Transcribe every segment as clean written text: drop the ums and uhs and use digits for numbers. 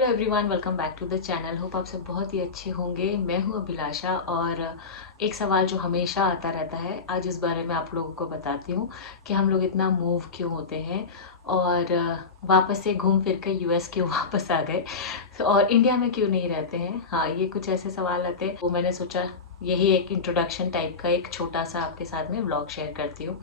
Hello everyone, welcome back to the channel. Hope आप सब बहुत ही अच्छे होंगे। मैं हूं अभिलाषा और एक सवाल जो हमेशा आता रहता है, आज इस बारे में आप लोगों को बताती हूँ कि हम लोग इतना मूव क्यों होते हैं और वापस से घूम फिर के यूएस क्यों वापस आ गए और इंडिया में क्यों नहीं रहते हैं। हाँ, ये कुछ ऐसे सवाल आते हैं, वो मैंने सोचा यही एक इंट्रोडक्शन टाइप का एक छोटा सा आपके साथ में व्लॉग शेयर करती हूँ।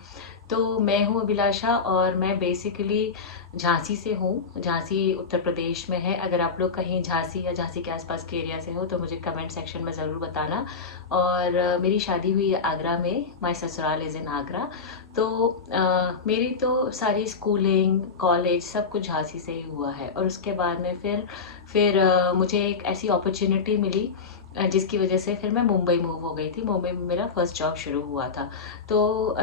तो मैं हूँ अभिलाषा और मैं बेसिकली झांसी से हूँ। झांसी उत्तर प्रदेश में है। अगर आप लोग कहीं झांसी या झांसी के आसपास के एरिया से हो तो मुझे कमेंट सेक्शन में ज़रूर बताना। और मेरी शादी हुई है आगरा में। माय ससुराल इज़ इन आगरा। तो मेरी तो सारी स्कूलिंग कॉलेज सब कुछ झांसी से ही हुआ है। और उसके बाद में फिर मुझे एक ऐसी अपॉर्चुनिटी मिली जिसकी वजह से फिर मैं मुंबई मूव हो गई थी। मुंबई में मेरा फर्स्ट जॉब शुरू हुआ था। तो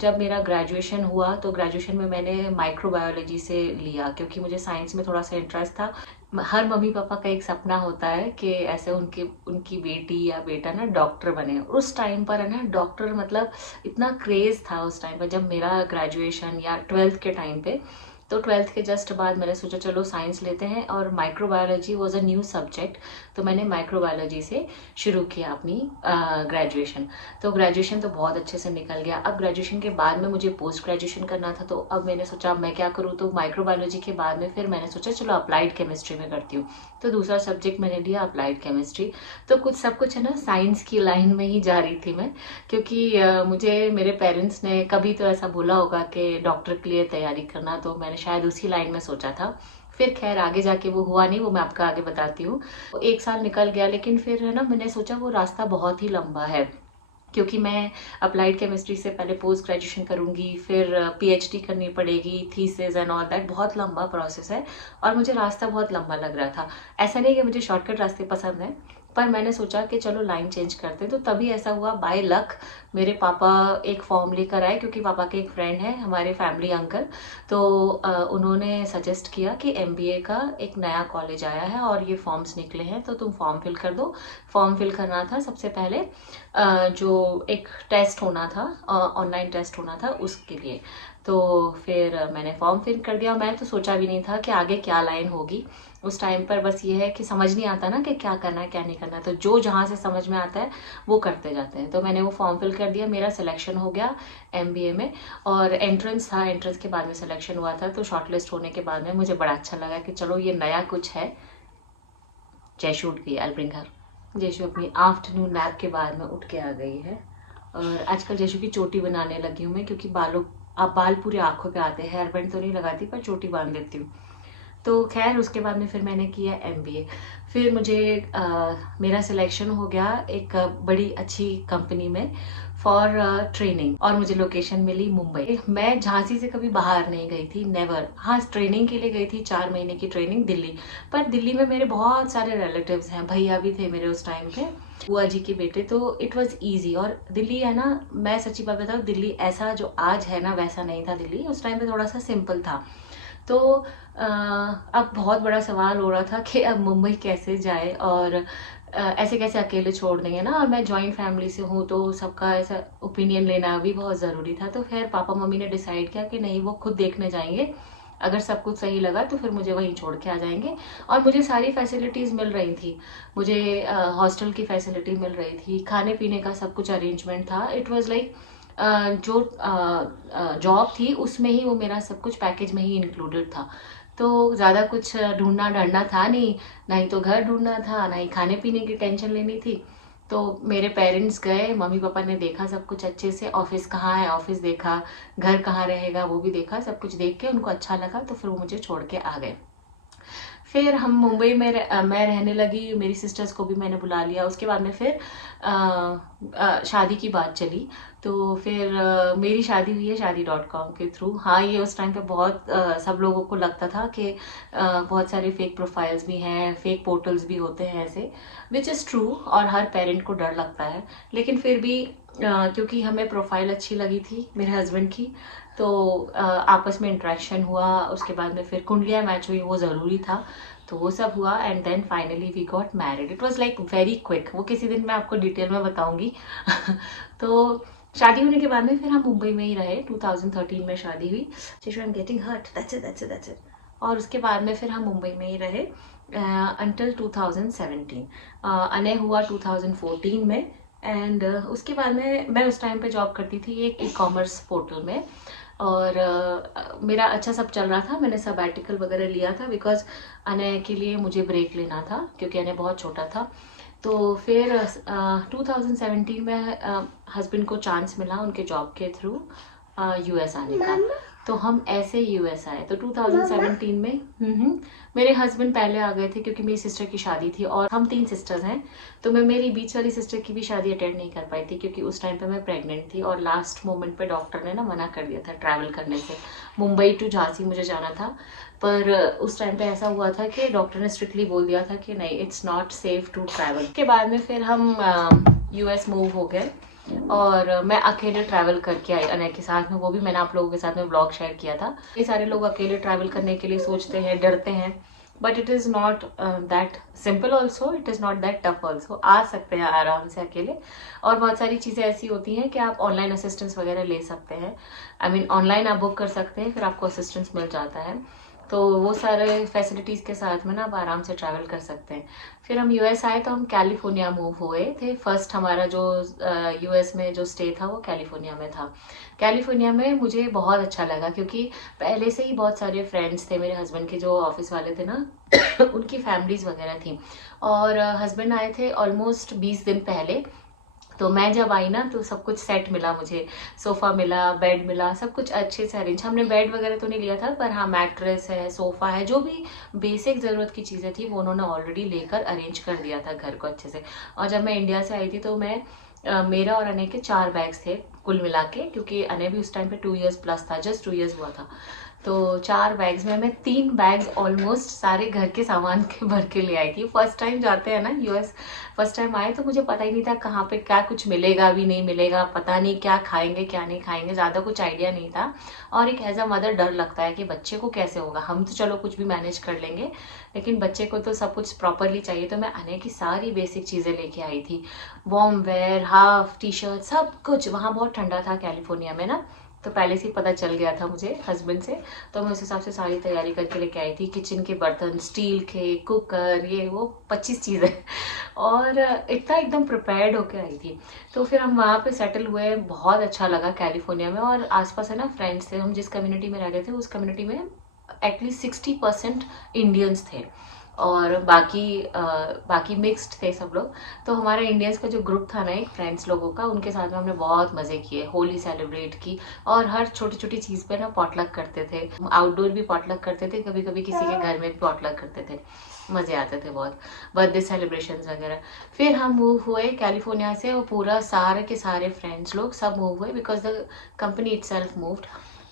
जब मेरा ग्रेजुएशन हुआ तो ग्रेजुएशन में मैंने माइक्रोबायोलॉजी से लिया क्योंकि मुझे साइंस में थोड़ा सा इंटरेस्ट था। हर मम्मी पापा का एक सपना होता है कि ऐसे उनकी उनकी बेटी या बेटा ना डॉक्टर बने। उस टाइम पर है ना, डॉक्टर मतलब इतना क्रेज था उस टाइम पर, जब मेरा ग्रेजुएशन या ट्वेल्थ के टाइम पे। तो ट्वेल्थ के जस्ट बाद मैंने सोचा चलो साइंस लेते हैं, और microbiology was a new subject. तो मैंने माइक्रोबायोलॉजी से शुरू किया अपनी ग्रेजुएशन। तो ग्रेजुएशन तो बहुत अच्छे से निकल गया। अब ग्रेजुएशन के बाद में मुझे पोस्ट ग्रेजुएशन करना था, तो अब मैंने सोचा मैं क्या करूँ। तो माइक्रोबायोलॉजी के बाद में फिर मैंने सोचा चलो अप्लाइड केमिस्ट्री में करती हूँ। तो दूसरा सब्जेक्ट मैंने लिया अप्लाइड केमिस्ट्री। तो कुछ सब कुछ है ना, साइंस की लाइन में ही जा रही थी मैं, क्योंकि मुझे मेरे पेरेंट्स ने कभी तो ऐसा बोला होगा कि डॉक्टर के लिए तैयारी करना, तो मैंने शायद उसी लाइन में सोचा था। फिर खैर आगे जाके वो हुआ नहीं, वो मैं आपको आगे बताती हूँ। एक साल निकल गया, लेकिन फिर है ना मैंने सोचा वो रास्ता बहुत ही लंबा है, क्योंकि मैं अप्लाइड केमिस्ट्री से पहले पोस्ट ग्रेजुएशन करूंगी, फिर पीएचडी करनी पड़ेगी, थीसिस एंड ऑल दैट, बहुत लंबा प्रोसेस है। और मुझे रास्ता बहुत लंबा लग रहा था। ऐसा नहीं कि मुझे शॉर्टकट रास्ते पसंद हैं, पर मैंने सोचा कि चलो लाइन चेंज करते। तो तभी ऐसा हुआ, बाय लक मेरे पापा एक फॉर्म लेकर आए, क्योंकि पापा के एक फ्रेंड है हमारे फैमिली अंकल। तो उन्होंने सजेस्ट किया कि एमबीए का एक नया कॉलेज आया है और ये फॉर्म्स निकले हैं, तो तुम फॉर्म फिल कर दो। फॉर्म फिल करना था सबसे पहले, जो एक टेस्ट होना था, ऑनलाइन टेस्ट होना था उसके लिए। तो फिर मैंने फॉर्म फिल कर दिया। मैं तो सोचा भी नहीं था कि आगे क्या लाइन होगी उस टाइम पर। बस ये है कि समझ नहीं आता ना कि क्या करना है क्या नहीं करना है, तो जो जहाँ से समझ में आता है वो करते जाते हैं। तो मैंने वो फॉर्म फिल कर दिया, मेरा सिलेक्शन हो गया एमबीए में। और एंट्रेंस था, एंट्रेंस के बाद में सिलेक्शन हुआ था। तो शॉर्टलिस्ट होने के बाद में मुझे बड़ा अच्छा लगा कि चलो ये नया कुछ है। जयशु उठ गई, आई ब्रिंग हर। जयशु अपनी आफ्टरनून नैप के बाद में उठ के आ गई है। और आजकल जयशु की चोटी बनाने लगी हूँ मैं, क्योंकि बाल पूरे आंखों पे आते हैं। हेयर बैंड तो नहीं लगाती, पर चोटी बांध लेती हूँ। तो खैर उसके बाद में फिर मैंने किया एमबीए। फिर मुझे मेरा सिलेक्शन हो गया एक बड़ी अच्छी कंपनी में फॉर ट्रेनिंग, और मुझे लोकेशन मिली मुंबई। मैं झांसी से कभी बाहर नहीं गई थी, नेवर। हाँ, ट्रेनिंग के लिए गई थी, 4 महीने की ट्रेनिंग दिल्ली। पर दिल्ली में मेरे बहुत सारे रिलेटिव्स हैं, भैया भी थे मेरे उस टाइम पे, बुआ जी के बेटे। तो इट वॉज ईजी। और दिल्ली है ना, मैं सच्ची बात बताऊँ, दिल्ली ऐसा जो आज है ना वैसा नहीं था। दिल्ली उस टाइम पे थोड़ा सा सिंपल था। तो अब बहुत बड़ा सवाल हो रहा था कि अब मुंबई कैसे जाए, और ऐसे कैसे अकेले छोड़ देंगे ना। और मैं जॉइंट फैमिली से हूँ, तो सबका ऐसा ओपिनियन लेना भी बहुत ज़रूरी था। तो खैर पापा मम्मी ने डिसाइड किया कि नहीं, वो खुद देखने जाएंगे। अगर सब कुछ सही लगा तो फिर मुझे वहीं छोड़ के आ जाएंगे। और मुझे सारी फैसिलिटीज़ मिल रही थी। मुझे हॉस्टल की फैसिलिटी मिल रही थी, खाने पीने का सब कुछ अरेंजमेंट था। इट वाज लाइक जो जॉब थी उसमें ही वो मेरा सब कुछ पैकेज में ही इंक्लूडेड था। तो ज़्यादा कुछ ढूंढना ढांडना था नहीं, ना ही तो घर ढूंढना था, ना ही खाने पीने की टेंशन लेनी थी। तो मेरे पेरेंट्स गए, मम्मी पापा ने देखा सब कुछ अच्छे से, ऑफिस कहाँ है ऑफिस देखा, घर कहाँ रहेगा वो भी देखा। सब कुछ देख के उनको अच्छा लगा, तो फिर वो मुझे छोड़ के आ गए। फिर हम मुंबई में मैं रहने लगी, मेरी सिस्टर्स को भी मैंने बुला लिया। उसके बाद में फिर शादी की बात चली। तो फिर मेरी शादी हुई है शादी.com के थ्रू। हाँ, ये उस टाइम पे बहुत सब लोगों को लगता था कि बहुत सारे फेक प्रोफाइल्स भी हैं, फेक पोर्टल्स भी होते हैं ऐसे, विच इज़ ट्रू। और हर पेरेंट को डर लगता है, लेकिन फिर भी क्योंकि हमें प्रोफाइल अच्छी लगी थी मेरे हस्बैंड की, तो आपस में इंट्रैक्शन हुआ। उसके बाद में फिर कुंडलियाँ मैच हुई, वो ज़रूरी था। तो वो सब हुआ and then finally we got married. It was like very quick. वो किसी दिन मैं आपको डिटेल में बताऊंगी। तो शादी होने के बाद में फिर हम मुंबई में ही रहे। 2013 में शादी हुई। I am getting hurt, that's it that's it that's it. और उसके बाद में फिर हम मुंबई में ही रहे। अंटिल 2017। अनय हुआ 2014 में। एंड उसके बाद में मैं उस टाइम पे जॉब करती थी एक ई-कॉमर्स पोर्टल में, और मेरा अच्छा सब चल रहा था। मैंने सबैटिकल वगैरह लिया था बिकॉज अनय के लिए मुझे ब्रेक लेना था क्योंकि अनय बहुत छोटा था। तो फिर 2017 में हस्बैंड को चांस मिला उनके जॉब के थ्रू यूएस आने का, तो हम ऐसे यूएस आए। तो 2017 में मेरे हस्बैंड पहले आ गए थे क्योंकि मेरी सिस्टर की शादी थी, और हम 3 सिस्टर्स हैं। तो मैं मेरी बीच वाली सिस्टर की भी शादी अटेंड नहीं कर पाई थी क्योंकि उस टाइम पे मैं प्रेग्नेंट थी, और लास्ट मोमेंट पे डॉक्टर ने ना मना कर दिया था ट्रैवल करने से। मुंबई टू झांसी मुझे जाना था, पर उस टाइम पे ऐसा हुआ था कि डॉक्टर ने स्ट्रिक्टली बोल दिया था कि नहीं, it's not safe to travel. के बाद में फिर हम यूएस मूव हो गए, और मैं अकेले ट्रैवल करके आई अनय के साथ में। वो भी मैंने आप लोगों के साथ में ब्लॉग शेयर किया था। ये सारे लोग अकेले ट्रैवल करने के लिए सोचते हैं, डरते हैं, but it is not that simple also, it is not that tough also. आ सकते हैं आराम से अकेले। और बहुत सारी चीज़ें ऐसी होती हैं कि आप ऑनलाइन असिस्टेंस वगैरह ले सकते हैं। आई मीन ऑनलाइन आप बुक कर सकते हैं, फिर आपको असिस्टेंस मिल जाता है। तो वो सारे फैसिलिटीज़ के साथ में ना आप आराम से ट्रैवल कर सकते हैं। फिर हम यूएस आए तो हम कैलिफोर्निया मूव हुए थे। फर्स्ट हमारा जो यूएस में जो स्टे था वो कैलिफोर्निया में था। कैलिफोर्निया में मुझे बहुत अच्छा लगा क्योंकि पहले से ही बहुत सारे फ्रेंड्स थे मेरे हस्बैंड के, जो ऑफिस वाले थे ना उनकी फैमिलीज वगैरह थी, और हस्बैंड आए थे ऑलमोस्ट 20 दिन पहले। तो मैं जब आई ना तो सब कुछ सेट मिला मुझे, सोफ़ा मिला, बेड मिला, सब कुछ अच्छे से अरेंज। हमने बेड वगैरह तो नहीं लिया था, पर हाँ मैट्रेस है, सोफ़ा है, जो भी बेसिक ज़रूरत की चीज़ें थी वो उन्होंने ऑलरेडी लेकर अरेंज कर दिया था घर को अच्छे से। और जब मैं इंडिया से आई थी तो मैं मेरा और अनय के 4 बैग्स थे कुल मिला के, क्योंकि अनय भी उस टाइम पे 2 इयर्स प्लस था, जस्ट 2 इयर्स हुआ था। तो 4 बैग्स में मैं 3 बैग्स ऑलमोस्ट सारे घर के सामान के भर के ले आई थी। फर्स्ट टाइम जाते हैं ना यूएस, फर्स्ट टाइम आए तो मुझे पता ही नहीं था कहाँ पे क्या कुछ मिलेगा भी नहीं मिलेगा, पता नहीं क्या खाएंगे क्या नहीं खाएंगे, ज़्यादा कुछ आइडिया नहीं था। और एक एज अ मदर डर लगता है कि बच्चे को कैसे होगा। हम तो चलो कुछ भी मैनेज कर लेंगे, लेकिन बच्चे को तो सब कुछ प्रॉपरली चाहिए। तो मैं अनय की सारी बेसिक चीज़ें लेके आई थी, warm wear, half T shirt, सब कुछ। वहाँ बहुत ठंडा था कैलिफोर्निया में ना, तो पहले से ही पता चल गया था मुझे हस्बैंड से। तो मैं उस हिसाब से सारी तैयारी करके लेके आई थी। किचन के बर्तन, स्टील के, कुकर, ये वो 25 चीज़ें और इतना एकदम प्रिपेयर्ड होके आई थी। तो फिर हम वहाँ पे सेटल हुए, बहुत अच्छा लगा कैलिफोर्निया में। और आसपास है ना फ्रेंड्स थे, हम जिस कम्युनिटी में रह रहे थे उस कम्युनिटी में एटलीस्ट 60% इंडियंस थे, और बाकी मिक्स्ड थे सब लोग। तो हमारा इंडियंस का जो ग्रुप था ना एक फ्रेंड्स लोगों का, उनके साथ में हमने बहुत मज़े किए, होली सेलिब्रेट की, और हर छोटी छोटी चीज़ पे ना पॉटलक करते थे। आउटडोर भी पॉटलक करते थे, कभी कभी किसी के घर में भी पॉटलक करते थे, मज़े आते थे बहुत, बर्थडे सेलिब्रेशंस वगैरह। फिर हम मूव हुए कैलिफोर्निया से, और पूरा सारे के सारे फ्रेंड्स लोग सब मूव हुए because the company itself moved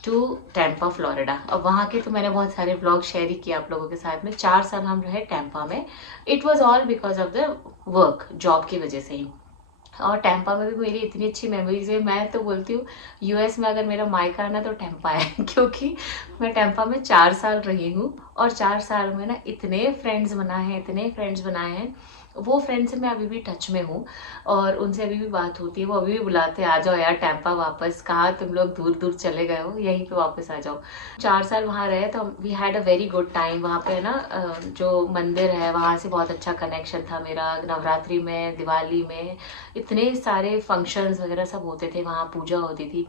to Tampa Florida. अब वहाँ के तो मैंने बहुत सारे ब्लॉग शेयर ही किए आप लोगों के साथ में। 4 साल हम रहे टैम्पा में। It was all because of the work, job की वजह से ही। और टैम्पा में भी मेरी इतनी अच्छी मेमोरीज है, मैं तो बोलती हूँ यूएस में अगर मेरा मायका है ना तो टैम्पा है क्योंकि मैं टैम्पा में 4 साल रही हूँ, और 4 साल में ना इतने फ्रेंड्स बनाए हैं, इतने फ्रेंड्स बनाए हैं। वो फ्रेंड से मैं अभी भी टच में हूँ, और उनसे अभी भी बात होती है। वो अभी भी बुलाते हैं, आ जाओ यार टैम्पा वापस, कहाँ तुम लोग दूर दूर चले गए हो, यहीं पे वापस आ जाओ। 4 साल वहाँ रहे तो we had a very good time. वहाँ पे ना जो मंदिर है वहाँ से बहुत अच्छा कनेक्शन था मेरा। नवरात्रि में, दिवाली में इतने सारे फंक्शंस वगैरह सब होते थे, वहाँ पूजा होती थी।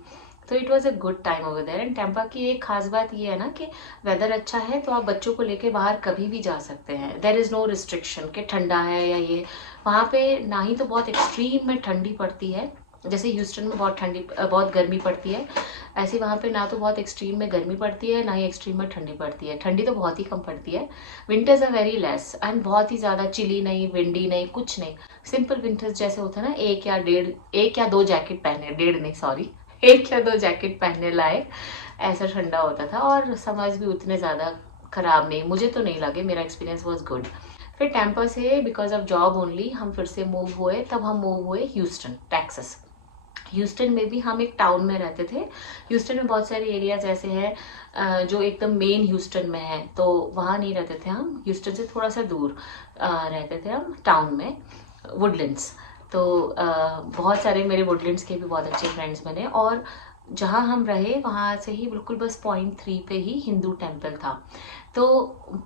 तो it was a good time over there. And Tampa की एक खास बात ये है ना कि वेदर अच्छा है तो आप बच्चों को लेके बाहर कभी भी जा सकते हैं। देयर इज़ नो रिस्ट्रिक्शन कि ठंडा है या ये। वहाँ पे ना ही तो बहुत एक्सट्रीम में ठंडी पड़ती है, जैसे ह्यूस्टन में बहुत गर्मी पड़ती है, ऐसे वहाँ पे ना तो बहुत एक्सट्रीम में गर्मी पड़ती है, ना ही एक्सट्रीम में ठंडी पड़ती है। ठंडी तो बहुत ही कम पड़ती है। Winters are very less, and बहुत ही ज़्यादा चिली नहीं, विंडी नहीं, कुछ नहीं। सिंपल विंटर्स जैसे होता है ना, एक या दो जैकेट पहने, डेढ़ नहीं सॉरी, 1 या 2 जैकेट पहनने लायक, ऐसा ठंडा होता था। और समर्स भी उतने ज़्यादा ख़राब नहीं, मुझे तो नहीं लगे, मेरा एक्सपीरियंस वॉज गुड। फिर टैम्पा से बिकॉज ऑफ जॉब ओनली हम फिर से मूव हुए। तब हम मूव हुए ह्यूस्टन, टेक्सास। ह्यूस्टन में भी हम एक टाउन में रहते थे। ह्यूस्टन में बहुत सारे एरियाज ऐसे हैं जो एकदम मेन ह्यूस्टन में है, तो वहाँ नहीं रहते थे हम। ह्यूस्टन से थोड़ा सा दूर रहते थे हम, टाउन में, वुडलैंड्स। तो बहुत सारे मेरे वुडलैंड्स के भी बहुत अच्छे फ्रेंड्स बने। और जहाँ हम रहे वहाँ से ही बिल्कुल बस 0.3 पे ही हिंदू टेम्पल था। तो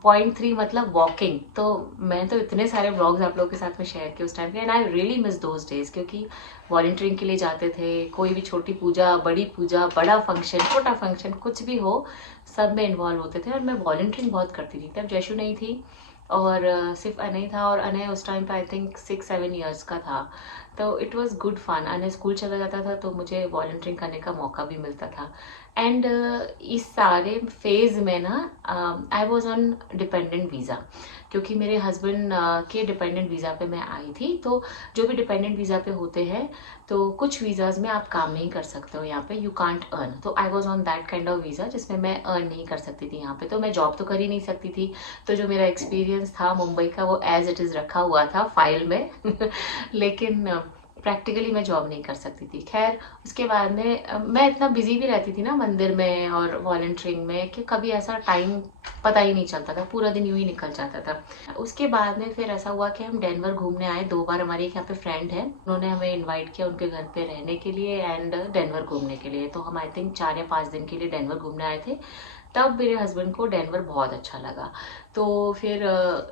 0.3 मतलब वॉकिंग। तो मैं तो इतने सारे ब्लॉग्स आप लोगों के साथ में शेयर किए उस टाइम पे, and I really miss those days, क्योंकि वॉलंटियरिंग के लिए जाते थे। कोई भी छोटी पूजा, बड़ा फंक्शन, छोटा फंक्शन, कुछ भी हो, सब में इन्वॉल्व होते थे। और मैं वॉलंटियरिंग बहुत करती थी। तब जयशु नहीं थी और सिर्फ अनय था, और अनय उस टाइम पे आई थिंक 6-7 ईयर्स का था। तो it was good fun. Anay school चला जाता था तो मुझे वॉलंटियरिंग करने का मौका भी मिलता था। एंड इस सारे फेज में ना आई वॉज ऑन डिपेंडेंट वीज़ा, क्योंकि मेरे हस्बैंड के डिपेंडेंट वीज़ा पे मैं आई थी। तो जो भी डिपेंडेंट वीज़ा पे होते हैं, तो कुछ वीज़ाज में आप काम नहीं कर सकते हो, यहाँ पे यू कांट अर्न। तो I was on that kind of visa जिसमें मैं अर्न नहीं कर सकती थी यहाँ पे। तो मैं जॉब तो कर ही नहीं सकती थी। तो जो मेरा एक्सपीरियंस था मुंबई का, वो एज इट इज़ रखा हुआ था फाइल में लेकिन प्रैक्टिकली मैं जॉब नहीं कर सकती थी। खैर, उसके बाद में मैं इतना बिजी भी रहती थी ना मंदिर में और वॉलंटियरिंग में, कि कभी ऐसा टाइम पता ही नहीं चलता था, पूरा दिन यूं ही निकल जाता था। उसके बाद में फिर ऐसा हुआ कि हम डेनवर घूमने आए 2 बार। हमारी एक यहाँ पे फ्रेंड है, उन्होंने हमें इन्वाइट किया उनके घर पे रहने के लिए एंड डेनवर घूमने के लिए। तो हम आई थिंक 4 या 5 दिन के लिए डेनवर घूमने आए थे। तब मेरे हस्बैंड को डेनवर बहुत अच्छा लगा। तो फिर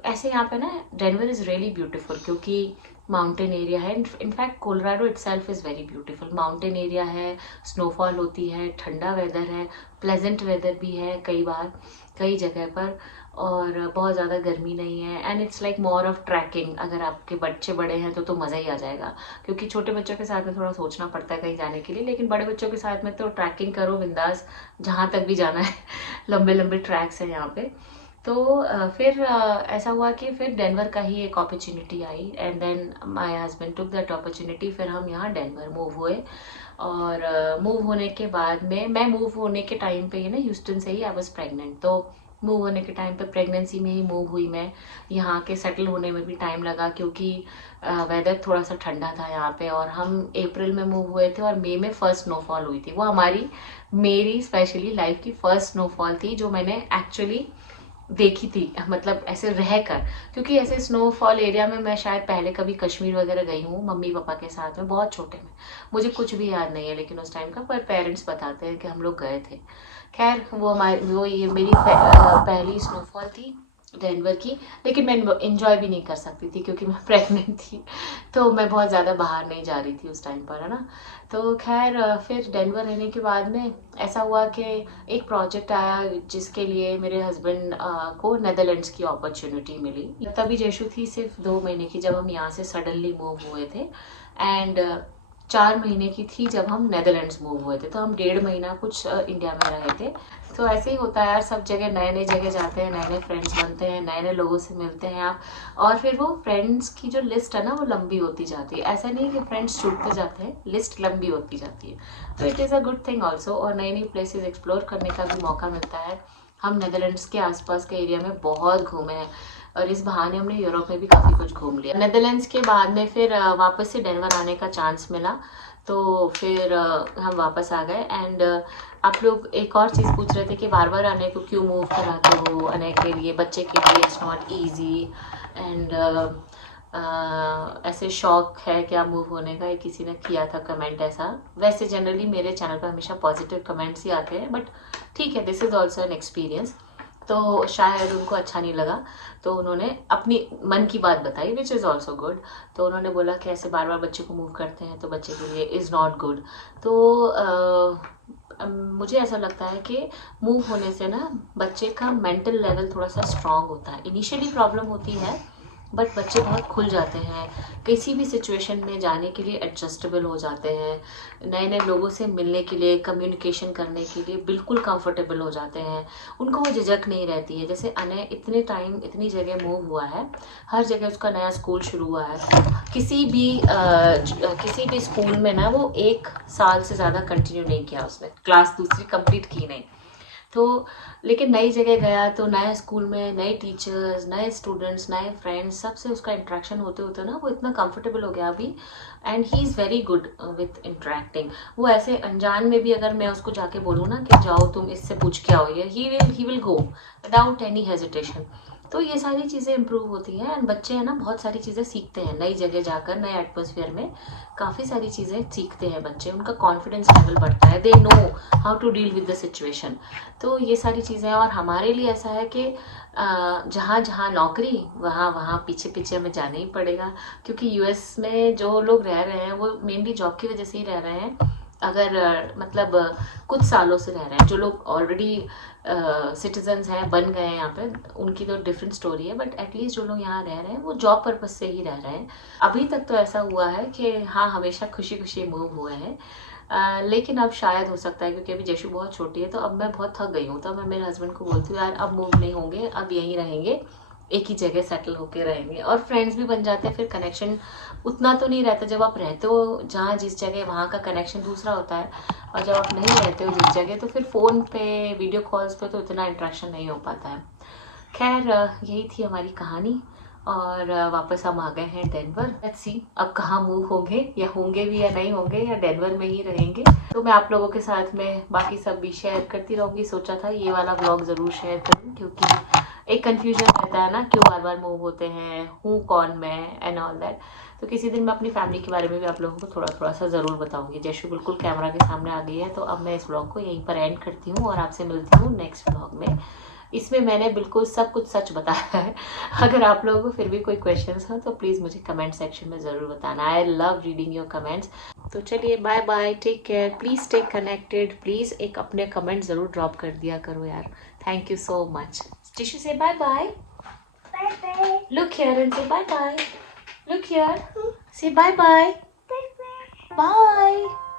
ऐसे यहाँ पे ना डेनवर इज़ रियली ब्यूटीफुल, क्योंकि माउंटेन एरिया है। In fact Colorado itself is very beautiful. Mountain area है, स्नोफॉल होती है, ठंडा वेदर है, प्लेजेंट वेदर भी है कई बार कई जगह पर, और बहुत ज़्यादा गर्मी नहीं है। And it's like more of trekking. अगर आपके बच्चे बड़े हैं तो मज़ा ही आ जाएगा, क्योंकि छोटे बच्चों के साथ में थोड़ा सोचना पड़ता है कहीं जाने के लिए, लेकिन बड़े बच्चों के साथ में तो ट्रैकिंग करो बिंदास, जहाँ तक भी जाना है लंबे लंबे ट्रैक्स हैं यहाँ पे। तो फिर ऐसा हुआ कि फिर डेनवर का ही एक अपॉर्चुनिटी आई, and then my husband took that opportunity. फिर हम यहाँ डेनवर मूव हुए, और मूव होने के बाद में, मैं मूव होने के टाइम पे ही ना ह्यूस्टन से ही आई वाज प्रेग्नेंट। तो मूव होने के टाइम पे प्रेगनेंसी में ही मूव हुई मैं। यहाँ के सेटल होने में भी टाइम लगा, क्योंकि वेदर थोड़ा सा ठंडा था यहाँ पे, और हम अप्रैल में मूव हुए थे और मई में फर्स्ट स्नोफॉल हुई थी। वो मेरी स्पेशली लाइफ की फर्स्ट स्नोफॉल थी, जो मैंने एक्चुअली देखी थी, मतलब ऐसे रह कर। क्योंकि ऐसे स्नोफॉल एरिया में मैं शायद पहले कभी कश्मीर वगैरह गई हूँ मम्मी पापा के साथ में, बहुत छोटे में, मुझे कुछ भी याद नहीं है लेकिन उस टाइम का, पर पेरेंट्स बताते हैं कि हम लोग गए थे। खैर, वो ये मेरी पहली स्नोफॉल थी डेनवर की। लेकिन मैं इंजॉय भी नहीं कर सकती थी, क्योंकि मैं प्रेग्नेंट थी, तो मैं बहुत ज़्यादा बाहर नहीं जा रही थी उस टाइम पर, है ना। तो खैर, फिर डेनवर रहने के बाद में ऐसा हुआ कि एक प्रोजेक्ट आया जिसके लिए मेरे हस्बैंड को नेदरलैंड्स की अपॉर्चुनिटी मिली। तभी जयशु थी सिर्फ 2 महीने की, जब हम यहाँ से सडनली मूव हुए थे। एंड 4 महीने की थी जब हम नेदरलैंड्स मूव हुए थे। तो हम 1.5 महीना कुछ इंडिया में रहे थे। तो ऐसे ही होता है यार, सब जगह नए नए जगह जाते हैं, नए नए फ्रेंड्स बनते हैं, नए नए लोगों से मिलते हैं आप, और फिर वो फ्रेंड्स की जो लिस्ट है ना, वो लंबी होती जाती है। ऐसा नहीं कि फ्रेंड्स छूटते जाते हैं, लिस्ट लंबी होती जाती है। तो it is a good thing also, और नई नई प्लेसेस एक्सप्लोर करने का भी मौका मिलता है। हम नेदरलैंड्स के आसपास के एरिया में बहुत घूमे हैं, और इस बहाने हमने यूरोप में भी काफ़ी कुछ घूम लिया। नेदरलैंड्स के बाद में फिर वापस से डेनवर आने का चांस मिला, तो फिर हम वापस आ गए। एंड आप लोग एक और चीज़ पूछ रहे थे कि बार बार आने को क्यों मूव कराते हो अनय के लिए, बच्चे के लिए इट्स नॉट ईजी। एंड ऐसे शौक है क्या मूव होने का, ये किसी ने किया था कमेंट ऐसा। वैसे जनरली मेरे चैनल पर हमेशा पॉजिटिव कमेंट्स ही आते हैं, बट ठीक है, this is also an experience. तो शायद उनको अच्छा नहीं लगा, तो उन्होंने अपनी मन की बात बताई, विच इज़ ऑल्सो गुड। तो उन्होंने बोला कि ऐसे बार बार बच्चे को मूव करते हैं तो बच्चे के लिए इज़ नॉट गुड। तो मुझे ऐसा लगता है कि मूव होने से ना बच्चे का मेंटल लेवल थोड़ा सा स्ट्रांग होता है। इनिशियली प्रॉब्लम होती है, बट बच्चे बहुत खुल जाते हैं, किसी भी सिचुएशन में जाने के लिए एडजस्टेबल हो जाते हैं, नए नए लोगों से मिलने के लिए, कम्युनिकेशन करने के लिए बिल्कुल कंफर्टेबल हो जाते हैं। उनको वो झिझक नहीं रहती है। जैसे अनय इतने टाइम इतनी जगह मूव हुआ है, हर जगह उसका नया स्कूल शुरू हुआ है। किसी भी स्कूल में ना वो 1 साल से ज़्यादा कंटिन्यू नहीं किया, उसने क्लास दूसरी कंप्लीट की नहीं। तो लेकिन नई जगह गया तो नए स्कूल में नए टीचर्स, नए स्टूडेंट्स, नए फ्रेंड्स, सबसे उसका इंट्रैक्शन होते होते ना वो इतना कंफर्टेबल हो गया अभी। And he is very good with interacting. वो ऐसे अनजान में भी अगर मैं उसको जाके बोलूँ ना कि जाओ तुम इससे पूछ के आओ, ये he will go without any hesitation. तो ये सारी चीज़ें इम्प्रूव होती हैं एंड बच्चे हैं ना बहुत सारी चीज़ें सीखते हैं नई जगह जाकर, नए एटमोसफियर में काफ़ी सारी चीज़ें सीखते हैं बच्चे, उनका कॉन्फिडेंस लेवल बढ़ता है, they know how to deal with the situation. तो ये सारी चीज़ें, और हमारे लिए ऐसा है कि जहाँ जहाँ नौकरी वहाँ वहाँ पीछे पीछे हमें जाना ही पड़ेगा, क्योंकि यूएस में जो लोग रह रहे हैं वो मेनली जॉब की वजह से ही रह रहे हैं। अगर मतलब कुछ सालों से रह रहे हैं, जो लोग ऑलरेडी सिटीजन्स हैं, बन गए हैं यहाँ पे, उनकी तो डिफरेंट स्टोरी है, बट एटलीस्ट जो लोग यहाँ रह रहे हैं वो जॉब पर्पज से ही रह रहे हैं। अभी तक तो ऐसा हुआ है कि हाँ हमेशा खुशी खुशी मूव हुए हैं। लेकिन अब शायद हो सकता है, क्योंकि अभी जशु बहुत छोटी है, तो अब मैं बहुत थक गई हूँ, तो मैं मेरे हस्बैंड को बोलती हूँ यार अब मूव नहीं होंगे, अब यहीं रहेंगे, एक ही जगह सेटल होके रहेंगे। और फ्रेंड्स भी बन जाते हैं, फिर कनेक्शन उतना तो नहीं रहता। जब आप रहते हो जहाँ जिस जगह वहाँ का कनेक्शन दूसरा होता है, और जब आप नहीं रहते हो जिस जगह तो फिर फ़ोन पे वीडियो कॉल्स पे तो इतना इंटरेक्शन नहीं हो पाता है। खैर यही थी हमारी कहानी, और वापस हम आ गए हैं डेनवर। लेट्स सी अब कहाँ मूव होंगे, या होंगे भी या नहीं होंगे, या डेनवर में ही रहेंगे। तो मैं आप लोगों के साथ में बाकी सब भी शेयर करती रहूँगी। सोचा था ये वाला व्लॉग ज़रूर शेयर करूँ, क्योंकि एक कन्फ्यूजन रहता है ना, क्यों बार बार मूव होते हैं, हूँ कौन मैं एंड ऑल दैट। तो किसी दिन मैं अपनी फैमिली के बारे में भी आप लोगों को थोड़ा थोड़ा सा ज़रूर बताऊंगी। जैसे बिल्कुल कैमरा के सामने आ गई है, तो अब मैं इस व्लॉग को यहीं पर एंड करती हूँ और आपसे मिलती हूँ नेक्स्ट व्लॉग में। इसमें मैंने बिल्कुल सब कुछ सच बताया है। अगर आप लोगों को फिर भी कोई क्वेश्चंस हो तो प्लीज़ मुझे कमेंट सेक्शन में ज़रूर बताना। I love reading your comments. तो चलिए bye bye, take care, please stay connected, please एक अपने कमेंट ज़रूर ड्रॉप कर दिया करो यार। Thank you so much. टिशू से bye bye. Bye bye. Look here and say bye bye. Look here. Say bye bye. Bye bye. Bye.